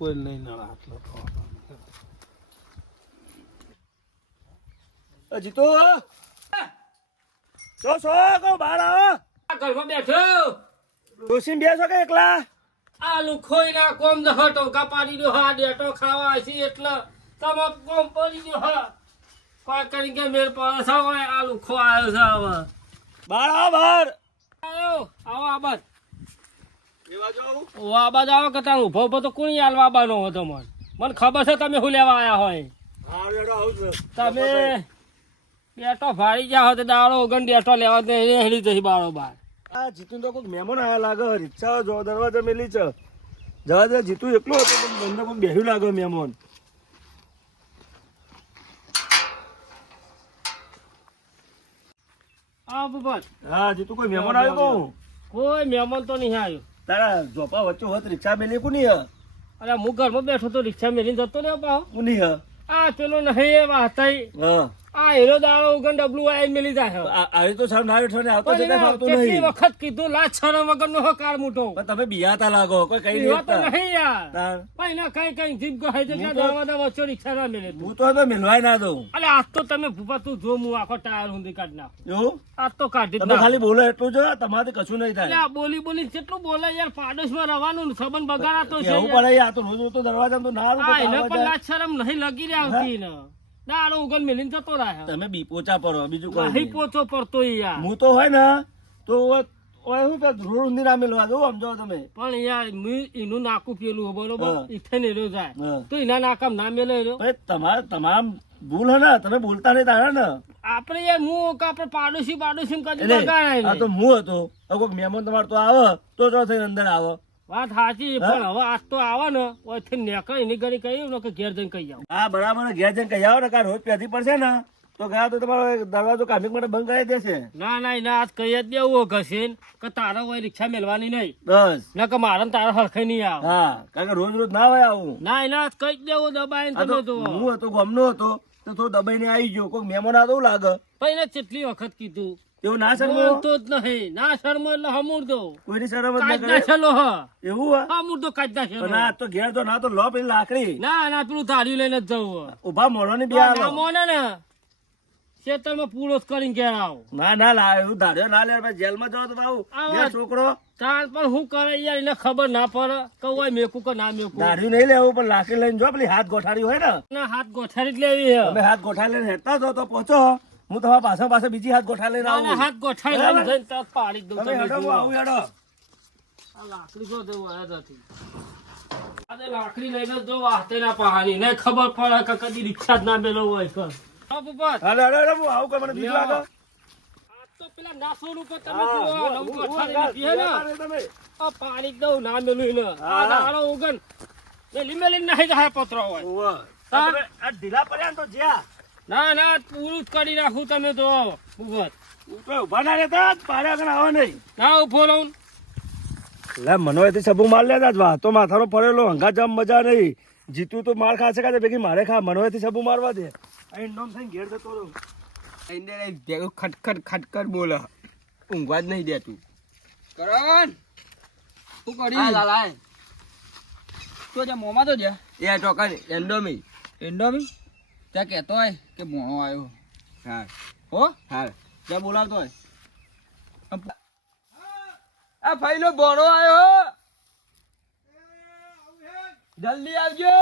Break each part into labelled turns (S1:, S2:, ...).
S1: કોઈ નહીં નળ આટલો
S2: તો. જીતો! સો સો કહો બહાર આવો.
S3: આ ઘરમાં બેઠો?
S2: ડોસીને બેસો કે એકલા?
S3: આ લુખોઈ ના કોમ ન હટો કપાડી દો હા ડેટો ખાવા છે એટલે. તમે કોમ પડી દો હા. કોઈ કરી કે મેર પડે છે આ લુખો આવ્યો છે હવે
S2: બહાર આવો બહાર.
S3: આયો આવો આબાદ
S2: એવા જો
S3: જાવ કે તાર ઊભો ઊભો તો કોણ આલવા આબાનો હતો મને? મને ખબર છે તમે શું લેવા આવ્યા હોય.
S2: હા
S3: તમે બેટો ફાડી ગયા તો દાડો ઓગણ બેટો લેવા દે હેડી જઈ બારો બાર.
S2: આ જીતુ તો કોઈ મહેમાન આયા લાગે રિક્ષા જો દરવાજા મેલી છે. જવા દે જીતું એકલો હતો પણ બંને કોઈ બેહ્યું લાગે મહેમાન
S3: આ બુબત
S2: હા જીતુ કોઈ મહેમાન આવ્યો
S3: કોઈ મહેમાન તો નહીં આવ્યો.
S2: તારા જોપા વચ્ચે હોત રિક્ષા મેલી કોની હ?
S3: અરે હું ઘરમાં બેઠો તો રિક્ષા મેલીને જતો રહ્યો પાહો.
S2: કોની હ?
S3: આ પેલો નહીં એ વાતાઈ
S2: હા.
S3: આ હીરો દાડો ઉગન ડબલું આઈ મેલી જાય
S2: આવી તો સાહેબ ના બેઠો ને આવતો જતા
S3: એને
S2: ફાવતું
S3: કેટલી વખત કીધું લા શરમ વગર નો કાર મોટો
S2: પણ તમે બિયાતા લાગો કોઈ કઈ
S3: નહીં તો
S2: નહીં.
S3: નહીં યાર. પણ એના કઈ કઈ જીભ ગહાઈ છે કે
S2: તો-
S3: દરવાજા વચ્ચે રિક્ષા ના મેલે
S2: હું તો હવે મેલવાય ના દઉં.
S3: અલે આજ તો તમે ભૂપા તું જો હું આખો ટાયર ઊંધી કાઢ ના
S2: જો
S3: આજ તો કાઢી
S2: તમે ખાલી બોલો એટલું જો તમારે કશું નહીં થાય.
S3: આ બોલી બોલી કેટલું બોલે યાર પાડોશમાં રહેવાનું ને સંબંધ બગાડાતો છે
S2: એવું પડે આ તો રોજ રોજ તો દરવાજા તો ના
S3: આ એને પણ. લાજ શરમ નહીં લગી રહ્યા આવતી ને દાડો ઉગન મેલીને જતો રહ્યા
S2: તમે બી પોચા પડો બીજું કોઈ
S3: નહીં. પોચો પડતો યાર.
S2: હું તો હોય ને તો ઓય- હું કે રોડ ઊંધી ના મેલવા દઉં સમજો તમે.
S3: પણ યાર મી એનું નાકું પેલું બરોબર? ઇથે ને રહ્યો જાય. તો એના નાકામ ના મેલે રહ્યો
S2: ભાઈ તમારે તમામ ભૂલ હે ને તમે બોલતા નહીં તારે ને.
S3: આપણે યાર હું કે આપણે પાડોશી પાડોશી કદી બગાડાય
S2: આ તો હું હતો. કોઈક મહેમાન તમારે તો આવે તો જો થઈને અંદર આવે.
S3: વાત સાચી પણ હવે આજ તો આવે ને ઓયથી નીકળે એની ને કે ઘેર જઈને કહી આવું.
S2: હા બરાબર ઘેર જઈને કહી આવો ને કાં રોજ પહેરી પડશે ને. તો ગયા તો તમારો દરવાજો કામિક માટે બંધ કરી દેશે.
S3: ના ના ના આજ કહી જ દેવું ઘસે કે તારા હોય રિક્ષા મેળવાની નહીં.
S2: બસ.
S3: ના કે મારે તારા હરખે નહીં આવે.
S2: હા કારણ કે રોજ રોજ ના હોય આવું.
S3: ના ના આજ કહી દેવું દબાઈને તમે
S2: તો. હું હતો ગમનો હતો તો થોડું દબાઈને આવી ગયો. કોઈ મહેમાન એવું લાગે.
S3: પણ એને કેટલી વખત કીધું?
S2: એવું ના શરમો?
S3: બોલતો જ નહીં. ના શરમ એટલે હમુર દો
S2: કોઈની શરમ જ ના
S3: નાખેલો હ.
S2: એવું હા?
S3: હમુર દો કાઢ નાખેલો
S2: પણ આ તો ઘેર તો ના તો લો પેલી લાકડી.
S3: ના ના પેલું ધાર્યું લઈને જ જવું ઊભા
S2: મોડો મોઢાની બે આવો
S3: મોને ને ખેતરમાં પૂરો કરીને ઘેર આવો.
S2: ના ના લા એવું ધાર્યો ના લે. ભાઈ જેલમાં જાવ તો આવું. છોકરો.
S3: તાર પણ હું કરે યાર એને ખબર ના પડે. કે હોય મેકું કે ના મેકું?
S2: ધાર્યું નહીં લેવું પણ લાકડી લઈને જો પેલી હાથ ગોઠાડી હોય ને.
S3: ના હાથ ગોઠાડી જ લેવી હે.
S2: હાથ ગોઠાડી લઈને હેઠતા છો તો પહોંચો હું તમારા પાછળ પાસે બીજી હાથ ગોઠા લઈને આવું.
S3: હાથ ગોઠારી લઈને? જઈને તરત પાડી દઉં
S2: તમે
S3: તમે
S2: હું આવું હેઠો
S3: આ લાકડી જો દેવું આ નથી આજે લાકડી લઈને જો વાતે ના પહાડી. ને ખબર પડે કે કદી રિક્ષા જ ના મેલો હોય કે
S2: હાલે હાલો હાલો, હું આવું કે મને બીજું લાગે
S3: તો પેલા નાસોનું પર તમે જુઓ નવું
S2: તમે.
S3: આ પાડી દઉં ના મેલું ને. આ દાડો ઉગન. નાહી જાય પત્રો હોય.
S2: આ ઢીલા પડ્યા તો જ્યાં.
S3: ના ના પૂરું જ કરી નાખું તમે તો. ઉભત
S2: ઉપર ઊભા ના રહેતા પાડ્યા આગળ આવો નહીં.
S3: ના ઊભો રહું.
S2: લે મનોયથી સબુ માર લેતા જ વા તો માથાનો પડેલો હંગા જમ મજા નહીં. જીતું તો માર ખાશે કાજે ભેગી મારે ખા મનોયથી સબુ મારવા દે. અહીં નોમ થઈને ઘેર જતો રહું.
S4: એને ભેગો ખટખટ ખટખટ બોલે. ઊંઘવા જ નહીં દેતું કરણ! શું કરી?
S5: હા લાલા તો જે મોમાં તો જે?
S4: એ ટોકન એન્ડોમી.
S5: એન્ડોમી? ત્યાં કહેતો હોય કે મોણો આવ્યો.
S4: હા.
S5: હો?
S4: હા.
S5: ત્યાં બોલાવતો હોય.
S4: આ ફઈનો બોણો આવ્યો જલ્દી આવજો.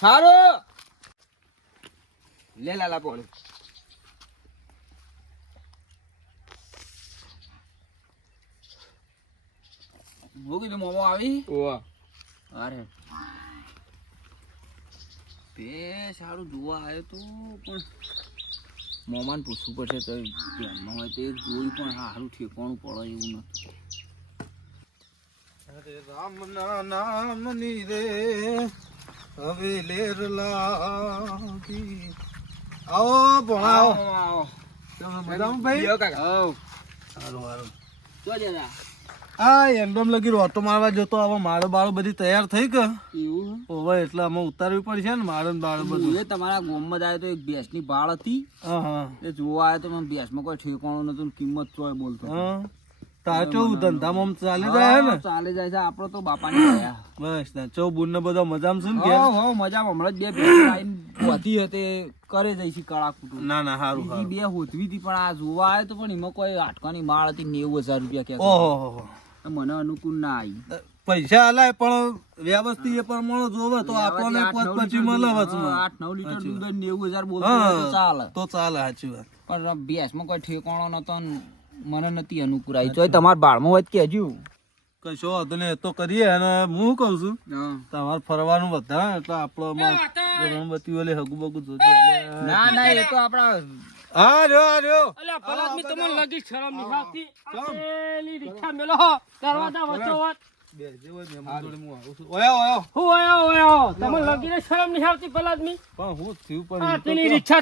S4: સારો લે લાલા પોણી
S5: કીધું મોમો આવી?
S4: ઓવા
S5: અરે. તે સારું જોવા આવ્યો તો પણ મોમાને પૂછવું પડશે તો ધ્યાનમાં હોય તે જોયું પણ સારું ઠેકાણું પડે એવું નથી.
S1: રામ નામની રે હવે લેર લાગી. આવો ભણાવો.
S5: આવો
S1: મજામાં ભાઈ સારું સારું
S5: ચો જરા.
S1: હા એન્ડોમ લગી રોટો મારવા જતો હવે મારો બાળો બધી તૈયાર થઈ કે?
S5: એવું?
S1: ઓવે એટલે અમે ઉતારવી પડશે ને મારો બાળો બધું.
S5: એ તમારા ગામમાં આવ્યો તો એક ભેંસની બાળ હતી.
S1: હા
S5: એ જોવા આવ્યો તો મને ભેંસમાં કોઈ ઠેકાણું નતું કિંમત ચોય બોલતો
S1: તાચો ધંધામાં ચાલે જાય ને?
S5: ચાલે જાય છે. આપણો તો બાપાની દયા.
S1: બસ ના ચૌ બુન ને બધા મજામાં છે ને
S5: હો,
S1: ઘેર?
S5: હો, મજામાં. હમણાં જ બે ભેંસો આઈને વધી હતી કરે જઈશી કળા કુટુંબ
S1: ના ના સારું સારું
S5: બે હોતવી હતી પણ આ જોવા આવ્યો તો પણ એમાં કોઈ આટકાની માળ હતી નેવું હજાર રૂપિયા ક્યાં
S1: ઓહો.
S5: મને અનુકૂળ ના આવી
S1: પૈસા અલાય પણ વ્યવસ્થિત એ પ્રમાણે જોવે તો આપણને
S5: પદ
S1: પછી મળે વચમાં.
S5: આઠ નવ લીટર દૂધ. નેવું હજાર બોલ ચાલે.
S1: તો ચાલે સાચી વાત.
S5: પણ ભેંસમાં કોઈ ઠેકાણો નતો મને નથી અનુકૂળ આવી તો તમારા બાળમાં હોય કે હજુ
S1: કશો વાંધો નહીં તો કરીએ અને હું કહું છું? તમારે ફરવાનું બધા એટલે આપણો ગણપતિ ઓલે હગુ બગુ જોજો.
S5: ના ના એ તો આપડા
S1: હા રહ્યો હા રહ્યો
S3: અલ્યા ભલાદમી તમને લગી શરમ નહીં આવતી પેલી રીક્ષા મેલો દરવાજા
S1: બેસજે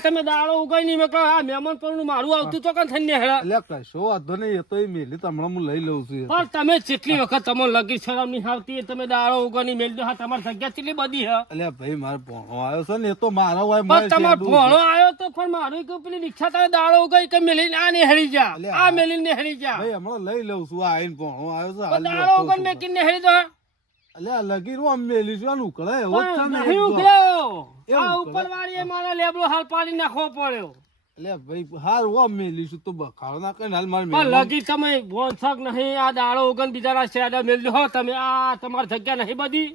S3: તમે દાડો ઉગાઈ નહીં. મેં કહો આ મહેમાન પરનું મારું આવતું તો કન થઈને હેડા
S1: અલ્યા કશો વાંધો નહીં એ તો એ મેલી તો હમણાં હું લઈ લઉં છું એ તો.
S3: પણ તમે જેટલી વખત તમને લગી શરમ નહીં આવતી તમે દાડો ઉગાની મેલ દો. હા તમારી જગ્યા કેટલી બધી હે.
S1: અલ્યા ભાઈ મારો ભણો આવ્યો છે ને એ તો મારો હોય
S3: તમારો ભણો આવ્યો તો પણ મારું કે પેલી રીક્ષા તમે દાડો ઉગાઈ કે મેલીને આ ને હરી જા?
S1: આ
S3: આ મેલીને નેહરી જા?
S1: ભાઈ હમણાં લઈ લઉં છું આ આઈને ભણો આવ્યો છે
S3: દાડો
S1: બેઠો
S3: મેકીને નેહરી દો.
S1: અલ્યા લગી રહ્યું આમ મેલી છું ઉકળે એવો જ છે
S3: નહીં આ. ઉપરવાળીએ મારા લેબડો હાલ પાડી નાખવો પડ્યો.
S1: અલ્યા ભાઈ હારું આમ મેલી તો બખાડો ના કરે હાલ મારે
S3: લગી તમે ભોંસક નહીં આ દાડો ઉગન બિચારા શેડા મેલ હો તમે આ તમારી જગ્યા નહીં બધી.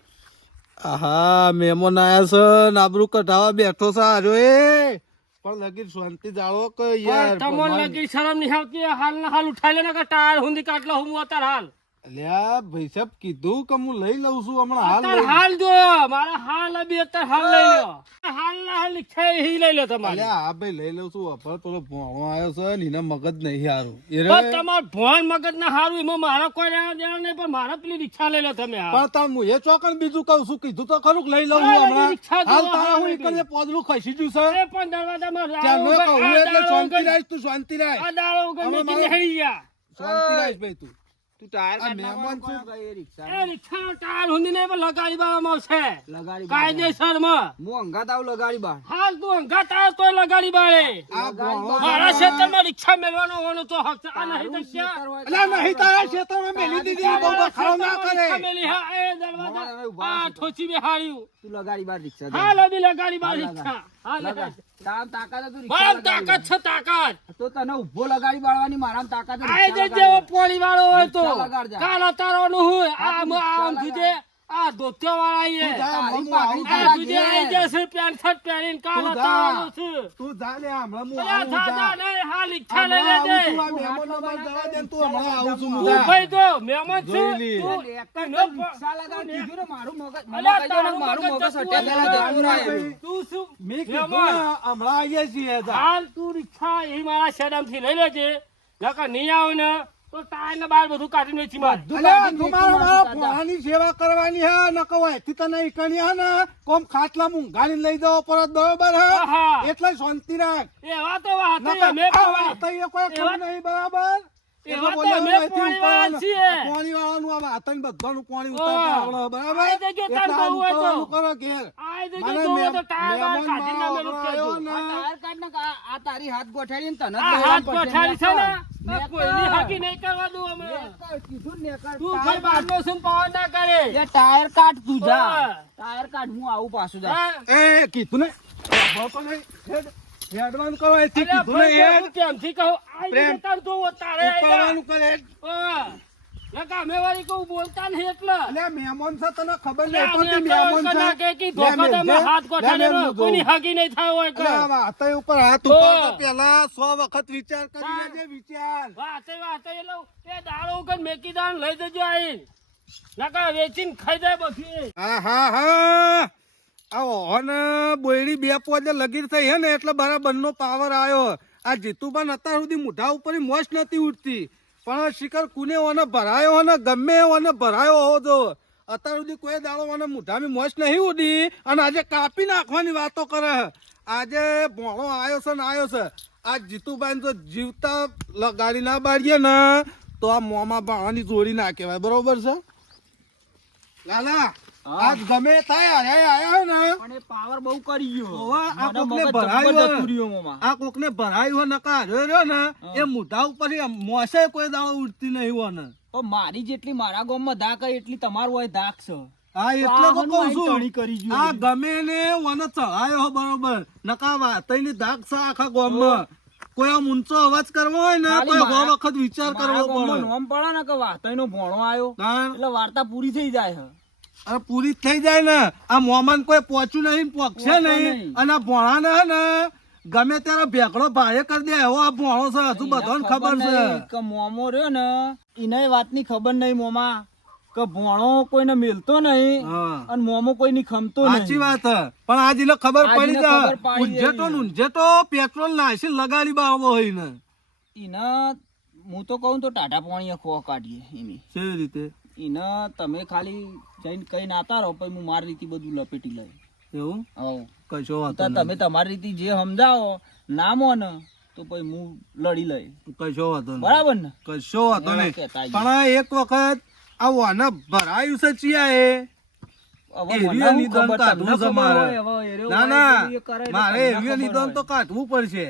S1: આહા મહેમાન આયા છે ને આબરૂ કઢાવા બેઠો છે એ. પણ લગી શાંતિ જાળવો કે યાર
S3: તમને. લગી શરમ નહીં આવતી હાલ ના હાલ ઉઠાઈ લે ને કે ટાયર હુંદી કાટલો હું અત્યારે હાલ.
S1: અલ્યા ભાઈ સાહેબ કીધું કે હું લઈ લઉં છું હમણાં હાલ
S3: અત્યારે હાલ જો મારા હાલ અભી અત્યારે હાલ લઈ લો હાલ ના હાલ છે એ લઈ લો તમારે.
S1: અલ્યા હા ભાઈ લઈ લઉં છું અભર પેલો ભોણો આવ્યો છે ને એના મગજ નહીં હારું
S3: પણ તમાર ભોન મગજ ના હારું એમાં મારા કોઈ લેવા દેવા નહીં પણ મારા પેલી રિક્ષા લઈ લો તમે.
S1: પણ તાર હું એ ચોકન બીજું કહું છું કીધું તો ખરું લઈ લઉં છું હમણાં. હાલ તારા હું
S3: આવે
S1: પોદલું ખસી ગયું છે.
S3: એ પણ દરવાજામાં આ
S1: એટલે શાંતિ રાખ તું શાંતિ રાખ.
S3: આ દાડો
S1: મારે-
S3: હેડી ગયા.
S1: શાંતિ રાખ ભાઈ તું.
S5: તું ટાયર
S1: આ મહેમાન છું
S5: એ રિક્ષા
S3: એ રિક્ષાનો ટાયર ઊંધીને પણ લગાડી દેવામાં આવશે.
S5: લગાડી
S3: કાયદેસરમાં.
S5: મો અંગાત આવું લગાડી બા
S3: હાલ તું અંગાત આવ્યો તો લગાડી બાળે. મારા ક્ષેત્રમાં રિક્ષા મેળવાનો હોનો તો હક આ નહીં તો ક્યાં?
S1: અલ્યા નહીં તારા ક્ષેત્રમાં મેલી દીધી બહુ બખાડો ના કરે
S3: મેલી, હા, એ દરવાજા. આ ઠોચી બેહાડ્યું.
S5: તું લગાડી બાર રિક્ષા
S3: હાલ અભી લગાડી બાળ રિક્ષા. હાલ
S5: લગાડ તાર તાકાત હતું
S3: મારા તાકાત છે તાકાત.
S5: તો તને ઊભો લગાડી બાળવાની મારા તાકાત
S3: જેવો પોળી વાળો હોય તો. કાલ અતારવાનું હોય આમ આમ થુજે. આ ધોતિયો વાળા
S1: એ આવું
S3: જશે પેન્ટ શર્ટ પહેરીને કાલ
S1: તું જા.
S3: અતારવાનું છે.
S1: તું જા લે હમણાં હું આવું
S3: જા
S1: જા.
S3: જા. નહીં હા રિક્ષા લઈ લેજે
S1: આવું છું, આ જવા દે તું હમણાં આવું છું હું
S3: ભાઈ તો મહેમાન છે.
S1: જોઈ
S3: તું
S5: લેકર
S3: નો
S5: તો
S3: પ-
S5: રિક્ષા ને મારું મગજ. મને
S3: અલ્યા
S5: ને મારું
S3: મગજ
S5: મગજ
S3: જતું
S5: હટ્યા
S3: હોય
S5: પેલા જતું
S1: ભાઈ.
S3: તું શું?
S1: મેં કીધું હમણાં આવીએ છીએ
S3: હાલ તું રિક્ષા એ મારા શેડામથી લઈ લેજે. નકર નહીં આવે ને. તો ને બાર બધું કાઢી વેચી માર.
S1: અલ્યા, મારા મારા ભોળાની સેવા કરવાની હે ન કહો એથી તને ઈકણી હે ને કોમ ખાટલા મૂંઘાડીને લઈ જવો પરત બરોબર હે. એટલે શાંતિ રાખ.
S3: એવા તો વાત અમે
S1: કોઈ નહીં બરાબર?
S5: તારી હાથ ગોઠાડી તને
S3: હાથ
S5: પડશે.
S3: છે ને? કોઈની હાકી નહીં કરવા દઉં અમે.
S5: કીધું ને
S3: તું ભાઈ બારનો શું પાવર ના કરે.
S5: એ ટાયર કાઢ તું જા. ટાયર કાટ હું આવું પાછું જા.
S1: એ કીધું ને. ભાવ તો નહીં. હેડ. હેડવાનું કરો અહીંથી
S3: અલ્યા
S1: કીધું ને હેડ.
S3: પ્રેમથી કહું
S1: પ્રેમ.
S3: તાર તું તારે
S1: ઉપાડવાનું કરે.
S3: નકર વાળી કહું બોલતા નહીં એટલે
S1: લે મહેમાન છે તને ખબર નહીં પડતી
S3: અમે
S1: મહેમાન છે.
S3: કે કી ધોકા તમે હાથ કોઠાને. કોઈની
S1: હાગી
S3: હાકી નહીં થાય હોય કે.
S1: આ ઉપર હાથ
S3: તો.
S1: ઉપાડતા પહેલા સો વખત વિચાર કરી. લેજે વિચાર
S3: વાતે વાતે એ લઉં. એ દાળો ઉગન મેકી દાન લઈ જજો આઈ નકર વેચીને ખાઈ જાય બધી
S1: હા હા હા આ ઓહન બોયડી બે પોજે લગીર થઈ હે ને, એટલે બરાબર નો પાવર આવ્યો આ જીતુબાન અત્યાર સુધી મોઢા ઉપર મોજ નથી ઉઠતી પણ શિખર કુને ઓને ભરાયો ને ગમે ઓને ભરાયો હો જો અત્યાર સુધી કોઈ દાડો મને મોઢામાં મોજ નહીં ઉડી, અને આજે કાપી નાખવાની વાતો કરે આજે ભોણો આવ્યો છે ને આવ્યો છે. આ જીતુબાઈ જો જીવતા લગાડી ના બાળીએ ને, તો આ મોંમાં ભાણાની જોડી ના કહેવાય. બરોબર છે? લાલા આજ ગમે થાય અરે આયો ને.
S5: એ પાવર બહુ કરી ગયો.
S1: આ કોકને ભરાયો. આ કોક ને ભરાયું નકા હાર્યો રહ્યો ને એ મુઢા ઉપર મોસે કોઈ દાડો ઉડતી નહીં હોય ને.
S5: પણ મારી જેટલી મારા ગામમાં ધાક હોય એટલી તમારું હોય ધાક છે.
S1: હા એટલે તો કહું છું
S5: કરી
S1: આ ગમે ને વને ચડાયો હો બરોબર. નકા વાતઈની ધાક છે આખા ગામમાં. કોઈ આમ ઊંચો અવાજ કરવો હોય ને
S5: કોઈ
S1: તો વખત વિચાર કરવો પડે.
S5: નોમ પડે ને કે વાતોયનો ભોણો આવ્યો એટલે વાર્તા પૂરી થઈ જાય
S1: અરે પૂરી થઈ જાય ને. આ મોમાન કોઈ પહોંચ્યું નહીં પોકશે નહીં. અને ભોણા ને ગમે ત્યારે ભેગડો ભારે કરી દે એવો આ ભોણો છે. હજુ બધાને ખબર છે.
S5: કે મોમો રહ્યો ને એને વાતની ખબર નહીં મોમા કે ભોણો કોઈને મિલતો નહીં અને મોમો કોઈની ખમતો
S1: સાચી વાત. પણ આજ એટલે ખબર પડી જાય.
S5: ખબર પડી
S1: ઊંઝે તો
S5: એવી.
S1: ઊંઝે તો પેટ્રોલ નાસી લગાડી બાવો હોય ને
S5: એના હું તો કહું તો ટાટા પાણી ખો કાઢીએ એની.
S1: કેવી રીતે?
S5: એને તમે ખાલી જઈને કઈ નાતા રહો પછી હું મારી રીતે બધું લપેટી લઈ
S1: એવું?
S5: હા
S1: કશો વાંધો
S5: તમે તમારી રીતે જે સમજાવો ના મોને તો પછી હું લડી લઈ
S1: કશો વાંધો
S5: બરાબર ને?
S1: કશો
S5: વાંધો
S1: નહીં. પણ એક વખત આ વાના ભરાયું છે ચિયા એ ના ના. મારે એરિયો નિદાન તો કાઢવું પડશે.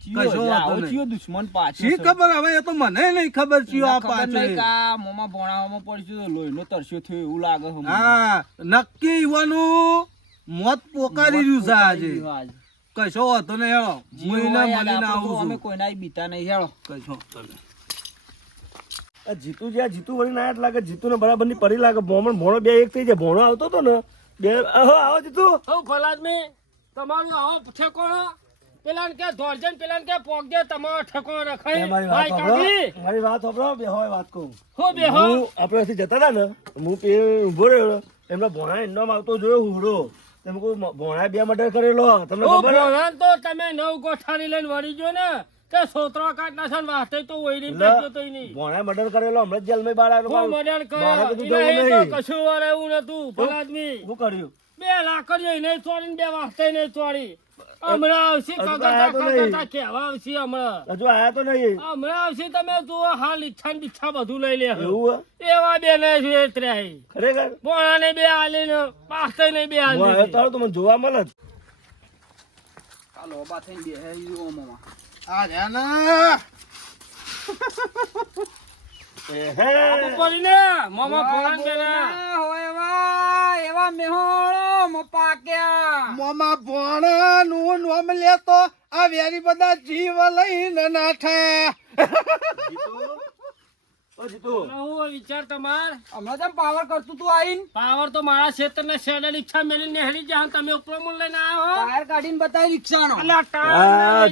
S1: કશો
S5: છે,
S1: નહીં.
S5: દુશ્મન પાછો
S1: શી ખબર? હવે એ તો મને નહીં ખબર ચિયો આ પાછો
S5: નહીં
S1: એ.
S5: કે આ મોંમાં ભોણાવામાં પડશે લોહીનો તરસ્યો થયો એવું લાગે છે
S1: હા નક્કી ઈવાનું મોત પોકારી રહ્યું છે આજે.
S5: આજે.
S1: કશો વાતો નહીં હેળો.
S5: જીવ
S1: હું એને
S5: હોય યાદ
S1: મળીને
S5: આપો તો અમે કોઈના બીતા નહીં હેળો.
S1: કશો વાંધો નહીં.
S2: આ જીતુ જે જીતુ વળી ના એટલા લાગે. જીતુ ને બરાબરની પડી લાગે. ભોમણ ભોણો બે એક થઈ જાય. ભોણો આવતો હતો ને. બે આવો જીતુ.
S3: ખોલાજ મેં તમારું આવો ઠેકોણો. પેલાને કે ધોરજન પેલાને કે પોગજે તમારો ઠકો રખાય. ભાઈ કાકી
S2: મારી વાત સાંભળો બે હોય વાત કહું.
S3: હો બે હો
S2: આપણે અહીંથી જતા હતા ને હું પે ઊભો રહ્યો. એમના ભોણા એનો આવતો જોયો હુડો. તમે કહું ભોણા બે મર્ડર કરેલો. તમને ખબર?
S3: ભોળાને તો તમે નવ ગોઠારી લઈને વળી ગયો ને કે સોતરો કાટ ના ને વાતે તો ઓયડી
S2: એટલે
S3: બેઠો તો નહીં.
S2: ભોણા મર્ડર કરેલો હમણાં જ જેલમાં બહાર આવેલો
S3: મર્ડર
S2: નહીં.
S3: કશું વાર એવું નતું આદમી.
S2: શું કર્યું.
S3: બે લાકડીઓ એને ચોરી બે વાસ્તે ને ચોરી. હમણાં આવશે કાકા કાકા કાકા કહેવા આવશે હમણાં?
S2: હજુ આયા તો નહીં.
S3: હમણાં આવશે તમે જુઓ હાલ ઈચ્છા ને બધું લઈ લે
S2: એવું
S3: એવા બે ને
S2: ખરેખર?
S3: બોણાને બે આલી ને પાસ્તે ને બે
S2: હું
S3: આલી
S2: તારો તો જોવા મળે
S5: ઓમોમાં.
S1: આ ને?
S3: પડીને મામા ફોન
S5: હોય એવા મેહોળો મેહોણો મપાક્યા
S1: મોમાં ભોણા નું નોમ લેતો આ વેરી બધા જીવ લઈને નાઠે
S3: વિચાર તમાર?
S5: હમણાં જેમ પાવર કરતું તું આઈન.
S3: પાવર તો મારા ક્ષેત્ર ને મેલી નેહરી તમે ઉપર મું લઈને આવ્યો
S5: ટાયર કાઢીને બતાવી
S3: ને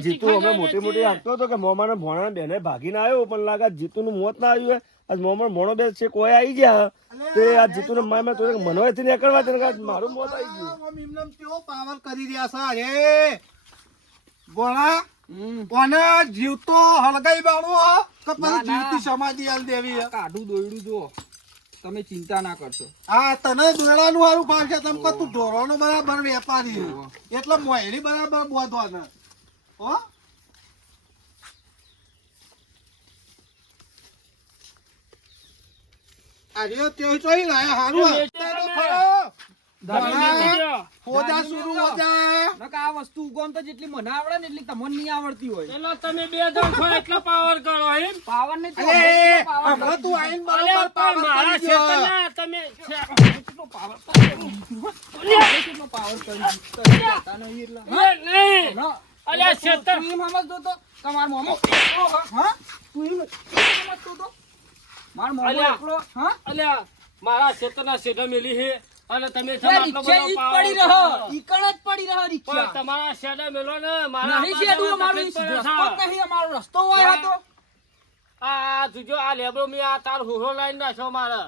S2: જીતુ અમે મોટી મોટી હાંકતો હતો કે મોમાને ભોણા બેને ભાગીને આવ્યો પણ લાગે જીતુ નું મોત ના આવ્યું હે. આજ મોમાં મોણો બે છે કોઈ આવી ગયા તે આ જીતુ ને માય તો થી નીકળવા તેને મારું મોત આવી ગયું.
S1: પાવર કરી રહ્યા છે અરે. ભોણા કોને જીવતો હળગાઈ બાળો? પછી
S5: ના.
S1: જીવતી સમાધિ આલ દેવી
S5: કાઢું દોયડું જો તમે ચિંતા ના કરશો.
S1: હા તને દોડાનું સારું ફાવશે તમ કે તું ઢોરોનો બરાબર વેપારી એટલે મોયડી બરાબર બોધવાના. હો? આજે તે ચોઈ લાયા હારું હે.
S5: આ વસ્તુ ઉગમ તો જેટલી મને આવડે ને એટલી તમને નહીં આવડતી હોય.
S3: એટલે તમે બે જણ છો એટલે પાવર કરો એમ.
S5: પાવર ને તો
S1: અરે તું આઈને બરાબર પાવર
S3: મારા ક્ષેત્રના તમે
S5: કેટલો પાવર કેટલો પાવર કરી કરી નહીં એટલે.
S3: નહીં.
S5: ના.
S3: ક્ષેત્ર
S5: તું તો કે મોમો હા તું એમ સમજતો તો? માર મોમો
S3: અલ્યા.
S5: એકલો હા?
S3: અલ્યા મારા ક્ષેત્રના શેઢા મેલી છે. અને તમે
S5: પડી રહો. ઈકણ જ પડી રહો રિક્ષા
S3: તમારા શેઢા મેલો ને મારા
S5: નહીં શેડું અમારું રસ્તો. નહીં અમારો રસ્તો હોય હતો
S3: આ જોજો આ લેબડો મે આ તાર હોહો લાઈન નાખ્યો મારે.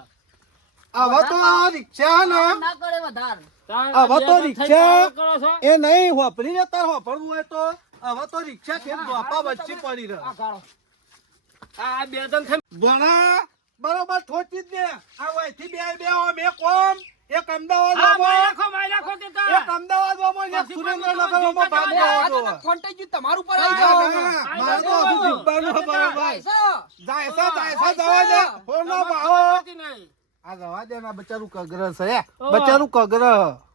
S1: હવે તો રિક્ષા ને
S5: ના કરે વધાર.
S1: હવે તો રિક્ષા એ નહીં વાપરી ને તાર વાપરવું હોય તો. હવે તો રિક્ષા કેમ બાપા વચ્ચે પડી રહે.
S5: આ
S3: બે જણ
S1: ભણા બરોબર ઠોચી જ દે. આ વયથી બે બે મે કોમ. એક અમદાવાદ. એક અમદાવાદમાં સુરેન્દ્રનગર
S3: આ
S5: આ તમારું પર આવી જાવ
S1: મારે તો હજુ જીવવાનું છે બરોબર. જાય છે, જાય છે, જવા દે. ફોન ના ભાવો.
S6: આ રવા દે ને બચારું કગ્રહ છે બચારું કગર
S3: આઈ જા બે જણ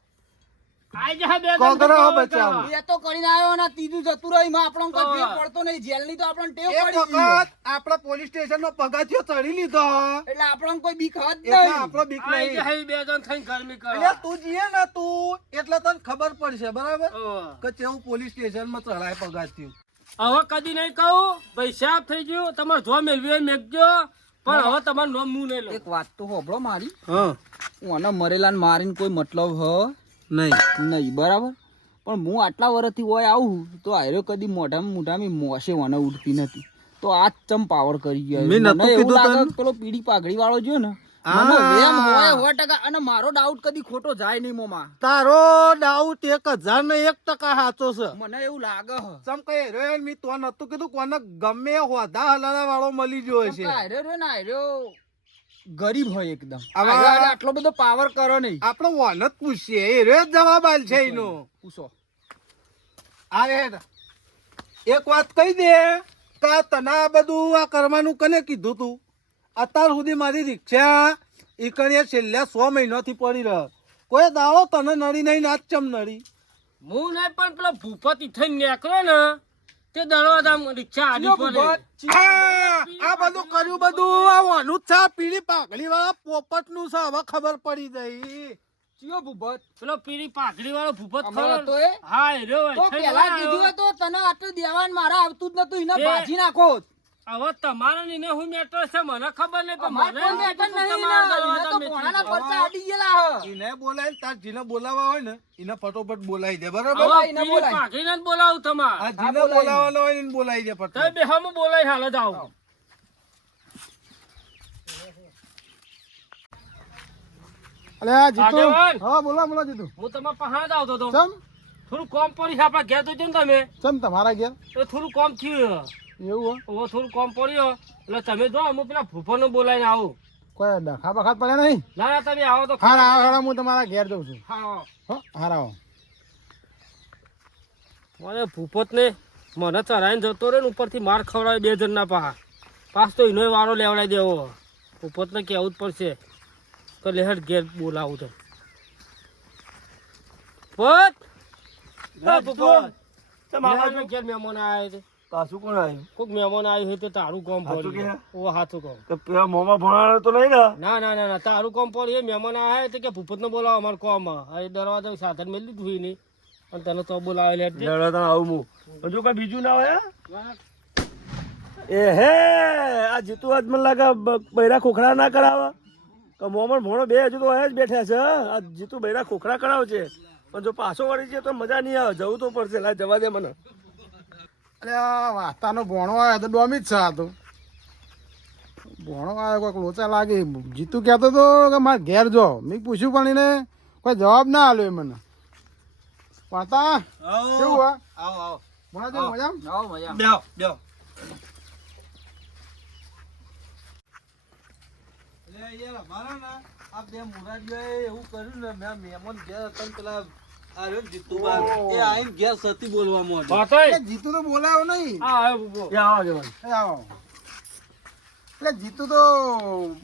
S6: કોકરો બચાવો.
S5: એ તો કરીને આવ્યો અને આ જતું રહ્યું. એમાં આપણને કોઈ ફેર પડતો નહીં. જેલની તો આપણને ટેવ પડી
S6: વખત આપડે પોલીસ સ્ટેશન નો પગાથિયો ચડી લીધો.
S5: એટલે આપણને કોઈ બીક હદ
S6: એટલે આપણો બીક નહીં.
S3: જા બે જણ થઈને ગરમી કરો.
S6: એટલે તું જીએ ને તું એટલે તને ખબર પડશે બરાબર? કે પોલીસ સ્ટેશનમાં ચડાય પગાથિયું.
S3: હવે કદી નહીં કહું પૈસા થઈ ગયું તમારે જો મેળવી મેકજો પણ હવે તમારું નામ હું નહીં લઉં.
S5: એક વાત તો હોભળો મારી.
S6: હા.
S5: હું મરેલા મરેલાને મારીને કોઈ મતલબ હ?
S6: નહીં.
S5: નહીં બરાબર? પણ હું આટલા વર્ષથી હોય આવું તો આયરો કદી મોઢામાં મોઢામાં મોસે મને ઉડતી નથી. તો આ ચમ પાવર કરી ગયો
S6: મેં નતો કીધું
S5: પેલો પીડી પાઘડી વાળો જો ને અને મારો ડાઉટ કદી ખોટો જાય નહીં મોમાં.
S6: તારો ડાઉટ એક હજાર ને એક ટકા સાચો છે.
S5: મને એવું લાગે
S6: ચમ કઈ હેરોઈન મી તો નતું કીધું કોને ગમે હોધા હલાના વાળો મળી ગયો છે
S5: કે આયરો ને આયરો. ગરીબ હોય એકદમ.
S6: આવા-
S5: આટલો બધો પાવર કરો નહીં.
S6: આપણો વાનત પૂછીએ એ રે જવાબ આલ છે એનો.
S5: પૂછો.
S6: આ એક વાત કહી દે કે તને આ બધું આ કરવાનું કને કીધું તું? અત્યાર સુધી મારી રિક્ષા ઈકણીએ છેલ્લા સો મહિનાથી પડી રહ. કોઈ દાડો તને નડી નહીં નાચ ચમ નડી?
S3: હું નહીં પણ પેલો ભૂપત થઈને નીકળો ને તે દરવાજા રિક્ષા આડી પડે.
S6: આ બધું કર્યું બધું. આ વાનું જ છે પીળી પાઘડી વાળા પોપટનું છે હવે ખબર પડી ગઈ.
S5: ચિયો ભૂપત
S3: પેલો પીળી પાઘડી વાળો ભૂપત ખરો?
S5: એ?
S3: હા એ રહ્યો
S5: તો પેલા કીધું તને આટલું દેવાન મારા આવતું જ નતું એને ભાજી નાખો
S3: હવે તમારે ને હું મેટર છે મને ખબર નહીં પણ મને
S5: મેટર નહીં
S3: તમારા
S5: ને. એને
S3: દરવાજા
S5: તો
S3: મેકી
S5: પરચા અડી ગયેલા હ.
S6: એને બોલાય તાર જીને બોલાવા હોય ને એને ફટોફટ બોલાવી દે બરાબર?
S3: હવે
S5: એને બોલાય.
S3: પાઘડીને જ બોલાવું
S6: આ જીને બોલાવાનો હોય ને બોલાવી દે
S3: તમે બે હમ બોલાય હાલ જ આવું.
S6: અલ્યા
S3: આગેવાન.
S6: હા બોલો બોલો જીતુ.
S3: હું તમારા પાસે આવતો
S6: ચમ?
S3: થોડું કોમ પડી આપડે ઘેર તો જો ને તમે.
S6: ચમ તમારા ઘેર?
S3: તો થોડું કોમ થયું
S6: એવું
S3: હવે થોડું કોમ પડ્યું. એટલે તમે જો હું પેલા ફૂફાને બોલાવીને આવું.
S6: કોઈ ડખા બખા પડ્યા નહીં?
S3: ના ના તમે આવો તો
S6: હારા આવો હાર હું તમારા ઘેર જઉં છું.
S3: હા
S6: હો. હાર આવો.
S3: મને ફૂફત ને મને ચરાઈને જતો રહ્યો ને ઉપરથી માર ખવડાવે બે જણના પા પાસ તો એનો વારો લેવડાવી દેવો. ભૂપતને કહેવું જ પડશે તો લેહટ ઘેર બોલાવું તો ફૂફત! હા? લેહટ ઘેર મહેમાન આવ્યા છે.
S2: પાછું કોણ આવ્યું?
S3: કોઈક મહેમાન આવ્યું હોય તો તારું કોમ પડ્યું
S2: કે?
S3: ઓ હાચું કહું
S2: તો પેલા મોંમાં ભણાવે તો નહીં ના?
S3: ના ના ના તારું કોમ પડ્યું એ મહેમાન આવ્યા તો કે ભૂપતને બોલાવો અમારે કોમ આ દરવાજા સાધન મેં લીધું હોય નહીં. અને તને તો બોલાવે લે
S2: તને આવું હું હજુ કઈ બીજું ના હોય હા? એ હે આ જીતુ આજ મને લાગે બૈરા ખોખરા ના કરાવે. તો મોમન ભોણો બે હજુ તો અહીંયા જ બેઠા છે આ જીતુ બૈરા ખોખરા કરાવે છે. પણ જો પાછો વળી છે તો મજા નહીં આવે જવું તો પડશે. લા જવા દે મને.
S6: વાસ્તાનો ભોણો આવે તો ડોમી જ છે આ તો. ભોણો આવે કોઈક લોચા લાગે. જીતું કહેતો તો કે મારે ઘેર જો. મેં પૂછ્યું પણ એને કોઈ જવાબ ના આલ્યો એ મને. પાતા કેવું હા
S3: આવો આવો.
S6: ભણા જેવું મજામાં?
S5: આવો મજા
S3: બેહો બેહો.
S6: જીતું તો બોલાયો નહીં.
S3: હા આવ્યો
S2: એ આવો જવાનું.
S6: એ આવો. એટલે જીતું તો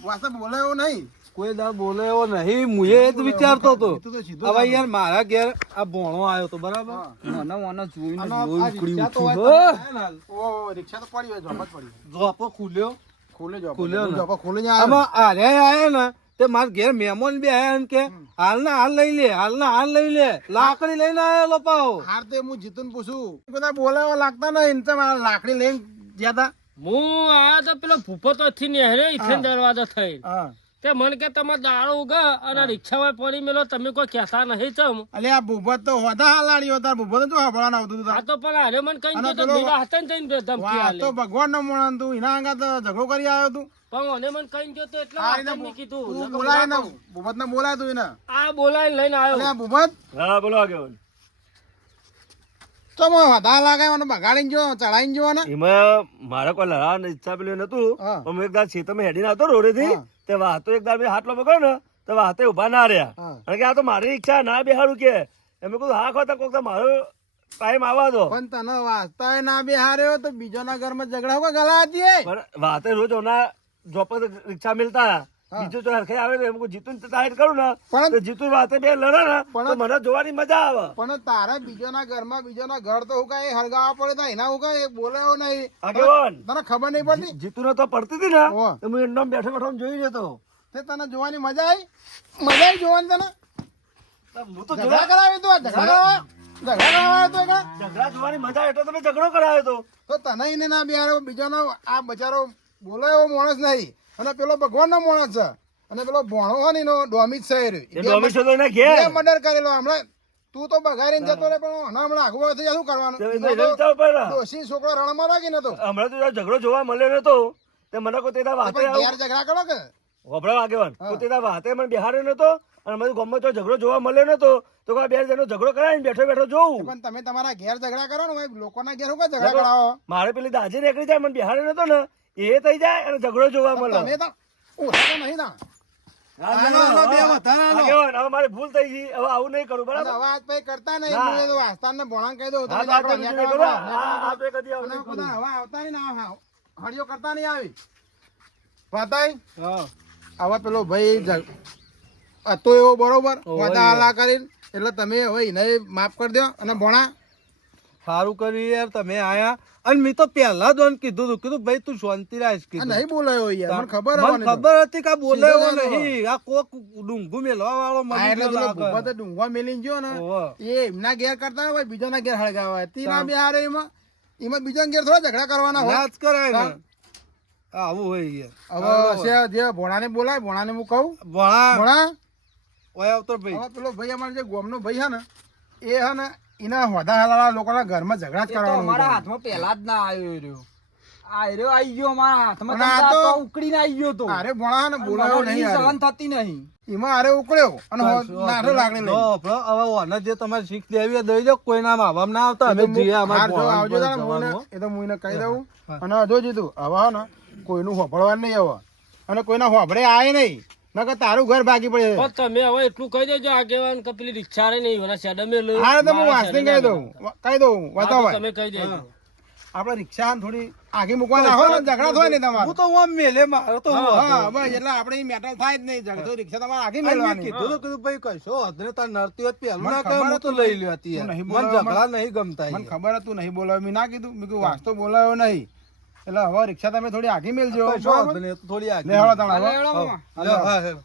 S6: વાસ્તા બોલાયો નહીં.
S1: કોઈ દા બોલે એવો નહીં હું એ જ વિચારતો હતો.
S6: જીતું તો સીધો
S1: હવે યાર મારા ઘેર આ ભોણો આવ્યો તો બરાબર?
S5: મને મને જોઈને ઉકળી
S6: રિક્ષા તો
S5: ઉઠ્યું.
S6: ઓ રિક્ષા તો પડી હોય જોબ જ પડી
S1: જોપો ખુલ્યો? ખુલ્યો ને.
S6: જોબ ખોલે
S1: આમાં આરે આયા ને તે મારા ઘેર મહેમાન બી આયા ને કે હાલ ના હાલ લઈ લે હાલ ના હાલ લઈ લે. લાકડી લઈને આયેલો પાવ
S6: હાર તે હું જીતુન પૂછું બધા બોલાવા લાગતા નહીં ને આ લાકડી લઈને ગયા તા?
S3: હું આયા તો પેલો ભૂપો તો થી નેહરે ઇથે દરવાજો થઈ
S6: હા.
S3: તે મને કે તમે દાડો ઉગા અને રિક્ષા વાય પડી મેલો તમે કોઈ કહેતા નહીં ચમ
S6: અલે આ ભૂભત તો હોદા હાલાડીઓ તાર ભૂભત તો હાંભળવાનું આવતું હતું
S3: આ તો પણ હારે મને કઈ તો
S6: પેલો
S3: ભેગા હતા ને ધમકી આલે.
S6: તો ભગવાન નો મોણ તું એના આગળ તો ઝઘડો કરી આવ્યો તું
S3: પણ મને મને કઈ ગયો તો એટલે આ કીધું.
S6: તું બોલાય ને
S3: ભૂભત
S6: ભૂપત ને બોલાય તું એને.
S3: આ બોલાય લઈને
S6: અલે
S3: આવ્યો
S6: આ ભૂભત
S2: હા બોલો આગેવાન
S6: તો મને વધા લાગે મને બગાડીને જો ચડાઈને જો ને.
S2: એમાં મારા કોઈ લડાવાની ઈચ્છા પેલી નતું
S6: હા.
S2: પણ હું એક દાડ ખેતરમાં હેડીને આવતો રોડે થી
S6: હા.
S2: તે વાતો એક દાડ મેં હાથ પકડ્યો ને તો વાતે ઊભા ના રહ્યા. કારણ કે આ તો મારી ઈચ્છા ના બેહાડું કે. એમ કીધું હા ખોતા કોક તો મારો ટાઈમ આવવા દો.
S6: પણ તને વાસ્તા ના બેહાર્યો તો બીજો ના ઘરમાં ઝઘડા હોય? ગલા હતી
S2: વાતે રોજ ઓના જોપર રિક્ષા મિલતા. બીજો તો હરખે આવે ને એમ જીતું ટાઈટ કરું ને
S6: પણ-
S2: જીતું વાતે બે લડે ને
S6: પણ-
S2: મને જોવાની મજા આવે.
S6: પણ તારા બીજાના ઘરમાં બીજાના ઘર તો હું કાંઈ હળગાવા પડે તો એના હું કાંઈ બોલાયો નહીં.
S2: આગેવાન.
S6: તને ખબર નહીં પડતી?
S2: જીતું ને તો પડતી હતી ને હું એમનો બેઠો બેઠો જોઈ જતો
S6: તે તને જોવાની મજા આવી? મજા આવી જોવાની તને?
S2: હું તો
S6: ઝઘડા કરાવી તું ઝઘડા ઝઘડા
S2: જોવાની મજા એટલે તમે ઝઘડો કરાવ્યો તો.
S6: તો તને એને ના બિહારો બીજાનો આ બચારો બોલાયો માણસ નહીં. અને પેલો ભગવાનનો માણસ છે. અને પેલો ભોણો હોય ને એનો ડોમિત
S2: તો ઘેર.
S6: બે મર્ડર કરેલો હમણાં. તું તો બગાડીને જતો રે પણ હમણાં હમણાં આગળ થઈ શું કરવાનું?
S2: તો તો
S6: તો. ડોશી છોકરો રણમાં લાગી નતો
S2: હમણાં તો ઝઘડો જોવા મળ્યો નતો તે મને કોઈ તેના વાતે
S6: ઝઘડા કરો કે?
S2: વપરાવ આગેવાન તો તેના વાતે મને બિહાર્યો નતો અને મને ગમે તો ઝઘડો જોવા મળ્યો નતો તો કોઈ બે જણનો ઝઘડો કરાય બેઠો બેઠો જોઉં.
S6: પણ તમે તમારા ઘેર ઝઘડા કરો ને લોકોના ઘેર હું ઝઘડા કરાવો
S2: મારે પેલી દાજી નીકળી જાય મને બિહાર્યો નતો ને. એ થઈ જાય અને ઝઘડો જોવા મળે.
S6: તમે તો ઓછા નહીં તા
S1: આનો આનો બે વધારાનો.
S2: આગેવાન હવે મારી ભૂલ થઈ ગઈ. હવે આવું નહીં કરું બરાબર?
S6: હવે આજ પછી કરતા નહીં. હું કહી દઉં હવે આવતા નહીં ને હળીઓ કરતા નહીં આવી. વાતાઈ? હવે પેલો ભાઈ હતો એવો બરોબર વાતા હાલા કરીને. એટલે તમે હવે એને માફ કરી દો. અને ભોણા
S1: સારું કર્યું યાર તમે આયા. અને મેં તો પહેલા જ કીધું હતું કીધું ભાઈ તું શાંતિ રાખ કીધું.
S6: નહીં બોલાયો યાર મને ખબર
S1: મને ખબર હતી કે આ બોલે એવો
S6: સીધો જ
S1: નહીં. આ કોક ડુંગુ મેલવા વાળો મને
S6: એટલે
S1: જો
S6: ભૂપા તો ડુંગવા મેલી ગયો ને એ એમના ઘેર કરતા હોય બીજાના ઘેર હળગાવા. તીના બે હારે એમાં એમાં બીજા ઘેર થોડા ઝઘડા કરવાના હોય.
S1: જ કરાય ને. આવું હોય યાર.
S6: હવે જે ભોણાને બોલાય ભોણાને હું કહું.
S1: ભોણા.
S6: ભોણા?
S1: ઓય આવતો ભાઈ.
S6: પેલો ભાઈ અમારો જે ગોમનો ભાઈ હે ને એ હે ને એના હોદા હલાલા લોકોના ઘરમાં ઝઘડા જ કરવાનો
S5: અમારા
S6: છે.
S5: હાથમાં પહેલા જ ના આવ્યો રહ્યો. આયરો આઈ ગયો મારા હાથમાં.
S6: આ
S5: તમતા
S6: તો-
S5: ઉકળીને આઈ ગયો તો.
S6: અરે ભોણા ને
S5: બોલાવો
S6: નહીં
S5: સહન થતી નહીં.
S6: એમાં અરે ઉકળ્યો અને નાઠો લાગણી નહીં
S1: જો, આપણો હવે ઓને જે તમારે શીખ દેવી હોય દઈ દો કોઈના મા બાપ ના આવતા અમે અમારે
S6: જો
S1: ભણવાનું
S6: આવજો એ તો હું એને કહી દઉં. અને હજુ જીતું હવે ને કોઈનું હોભળવાનું નહીં હવે. અને કોઈના હોભળે આય નહીં. નકર તારું ઘર ભાગી પડે
S3: પણ તમે હવે એટલું કહી દેજો આગેવાન કે પેલી રિક્ષા રે નહીં ઓલા શેડે મેલું.
S6: હા તો હું
S3: મારા
S6: કહી દઉં. કહી દઉં
S3: હા, તો તમે કહી દેજો.
S6: આપણે રિક્ષા થોડી આગે મૂકવા નાખો ને ઝઘડા થાય ને
S1: હું તો આમ મેલે મારો તો હા
S6: બસ એટલે આપણે ઈ મેટર થાય જ નહીં ઝઘડો. રિક્ષા તમારે આગે
S1: મેલવાની મેં કીધું તો કીધું ભાઈ કશો નહીં, તાર નરતી હોત
S6: પેલું
S1: ના કહે, હું તો લઈ
S6: લેતી
S1: મને ઝઘડા નહીં ગમતા
S6: મને ખબર હતું નહીં બોલાવ્યો મેં ના કીધું. મેં કીધું વાંચતો બોલાવ્યો નહીં. એટલે હવે રિક્ષા તમે થોડી આગી મેલજો.
S1: થોડી આગળ.
S6: લે હળો તાણ